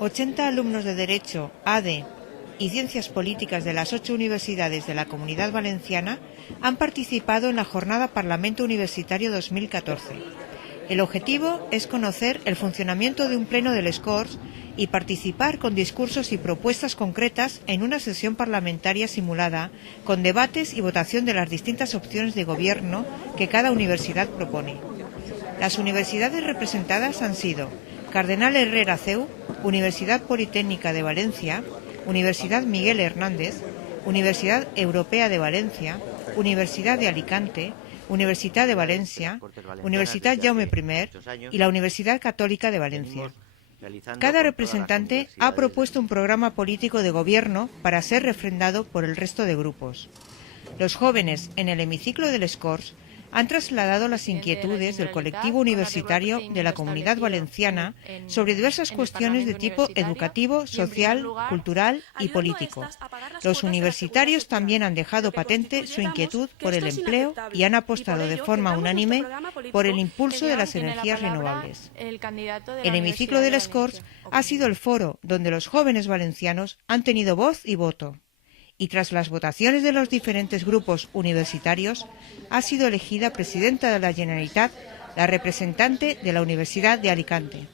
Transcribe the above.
80 alumnos de Derecho, ADE y Ciencias Políticas de las 8 universidades de la Comunidad Valenciana han participado en la Jornada Parlamento Universitario 2014. El objetivo es conocer el funcionamiento de un pleno del SCORS y participar con discursos y propuestas concretas en una sesión parlamentaria simulada con debates y votación de las distintas opciones de gobierno que cada universidad propone. Las universidades representadas han sido Cardenal Herrera CEU, Universidad Politécnica de Valencia, Universidad Miguel Hernández, Universidad Europea de Valencia, Universidad de Alicante, Universitat de Valencia, Universitat Jaume I y la Universidad Católica de Valencia. Cada representante ha propuesto un programa político de gobierno para ser refrendado por el resto de grupos. Los jóvenes en el hemiciclo del SCORS han trasladado las inquietudes del colectivo universitario de la Comunidad Valenciana sobre diversas cuestiones de tipo educativo, social, cultural y político. Los universitarios también han dejado patente su inquietud por el empleo y han apostado de forma unánime por el impulso de las energías renovables. El hemiciclo del SCORS ha sido el foro donde los jóvenes valencianos han tenido voz y voto. Y tras las votaciones de los diferentes grupos universitarios, ha sido elegida presidenta de la Generalitat la representante de la Universidad de Alicante.